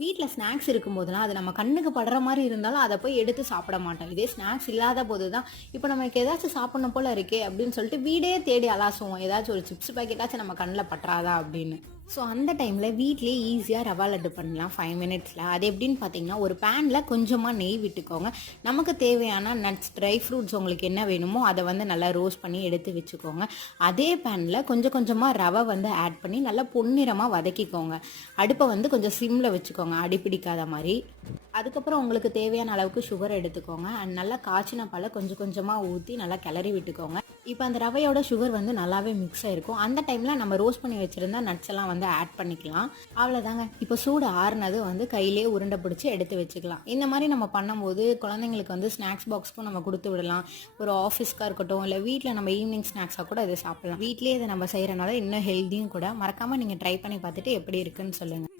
வீட்டில் ஸ்நாக்ஸ் இருக்கும்போதெல்லாம் அது நம்ம கண்ணுக்கு படுற மாதிரி இருந்தாலும் அதை போய் எடுத்து சாப்பிட மாட்டோம். இதே ஸ்நாக்ஸ் இல்லாத போது தான் இப்போ நமக்கு ஏதாச்சும் சாப்பிடணும் போல இருக்கே அப்படின்னு சொல்லிட்டு வீடே தேடி அலாசுவோம். ஏதாச்சும் ஒரு சிப்ஸ் பாக்கெட்டாச்சும் நம்ம கண்ணில் பற்றாதா அப்படின்னு. ஸோ அந்த டைமில் வீட்லேயே ஈஸியாக ரவா லட்டு பண்ணலாம் 5 மினிட்ஸில். அது எப்படின்னு பார்த்தீங்கன்னா, ஒரு பேனில் கொஞ்சமாக நெய் விட்டுக்கோங்க. நமக்கு தேவையான நட்ஸ், ட்ரை ஃப்ரூட்ஸ் உங்களுக்கு என்ன வேணுமோ அதை வந்து நல்லா ரோஸ்ட் பண்ணி எடுத்து வச்சுக்கோங்க. அதே பேனில் கொஞ்சம் கொஞ்சமாக ரவை வந்து ஆட் பண்ணி நல்லா பொன்னிறமாக வதக்கிக்கோங்க. அடுப்பை வந்து கொஞ்சம் சிம்மில் வச்சுக்கோங்க, அடிப்பிடிக்காத மாதிரி. அதுக்கப்புறம் உங்களுக்கு தேவையான அளவுக்கு சுகர் எடுத்துக்கோங்க. அண்ட் நல்லா காய்ச்சின பாலை கொஞ்சம் கொஞ்சமாக ஊற்றி நல்லா கிளறி விட்டுக்கோங்க. இப்போ அந்த ரவையோட சுகர் வந்து நல்லாவே மிக்ஸ் ஆகிருக்கும். அந்த டைமில் நம்ம ரோஸ்ட் பண்ணி வச்சுருந்தா நட்ஸ் எல்லாம் வந்து ஆட் பண்ணிக்கலாம். அவ்வளோதாங்க. இப்போ சூடு ஆறுனது வந்து கையிலே உருண்டை பிடிச்சி எடுத்து வச்சுக்கலாம். இந்த மாதிரி நம்ம பண்ணும்போது குழந்தைங்களுக்கு வந்து ஸ்நாக்ஸ் பாக்ஸ்க்கும் நம்ம கொடுத்து விடலாம். ஒரு ஆஃபீஸ்க்காக இருக்கட்டும், இல்லை வீட்டில் நம்ம ஈவினிங் ஸ்நாக்ஸாக கூட இதை சாப்பிடலாம். வீட்லேயே இதை நம்ம செய்கிறனால இன்னும் ஹெல்த்தியும் கூட. மறக்காமல் நீங்கள் ட்ரை பண்ணி பார்த்துட்டு எப்படி இருக்குன்னு சொல்லுங்கள்.